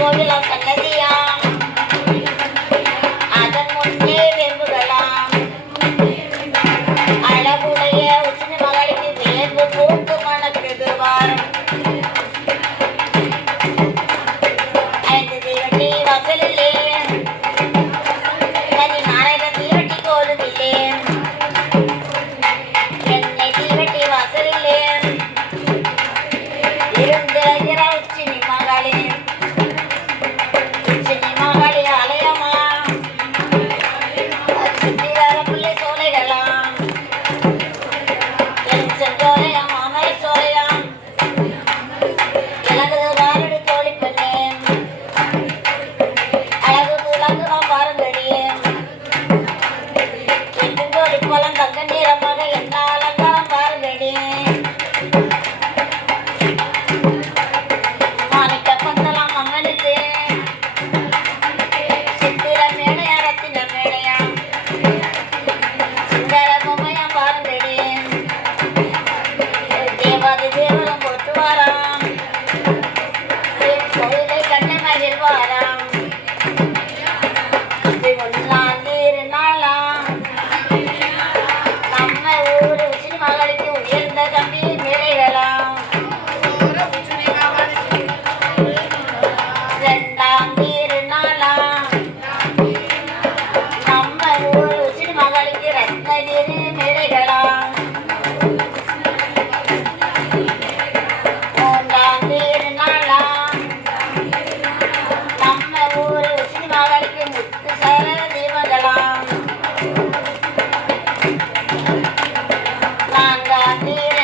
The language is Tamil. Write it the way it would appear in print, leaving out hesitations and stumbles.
கோவிலாம் சன்னதியாம் அதன் முன்னே வெம்புகளாம் அழகுடைய உச்சினி மகளுக்கு வேர்வு பூத்து மணக்குதுவார் ஐந்து தீவட்டி வாசலிலே தனி நாராயண தீவட்டி கோலுதிலே என்னை தீவட்டி வாசலிலே இருந்து உச்சினி மகளே உச்சினி மகளே ஆலயமா சுற்றி வர புள்ளை சோலைகளாம் எரிச்சோலையாம் மாமரை சோலையாம் இலகுது வாரடு தோழி பெண்ணே அழகு துலங்குதான் பாருங்கடியே எட்டும் தோழி போலம் தங்க நீரமாக என்ன அலங்காரம் பாருங்கடி மாணிக்க பந்தலாம் அம்மனுக்கு சித்திர மேடையா ரத்தின மேடையா சிங்கர பொம்மையாம் பாருங்கடி தேவாதி தேவரம் போட்டு வாராம் கோயிலை கண்ண மகிழ் வாராம் ஒன்றாம் நீர் நாளாம் நம்ம ஊரு உச்சினி மகளுக்கு உயர்ந்த கம்பி மேடைகளாம் இரண்டாம் நீர் நாளாம் நம்ம ஊரு உச்சினி மகளுக்கு ரத்ன நீர் மேடைகளாம் மூன்றாம் நீர் நாளாம் நம்ம ஊரு உச்சினி மகளுக்கு முத்து சர தீபங்களாம் நான்காம் நீர்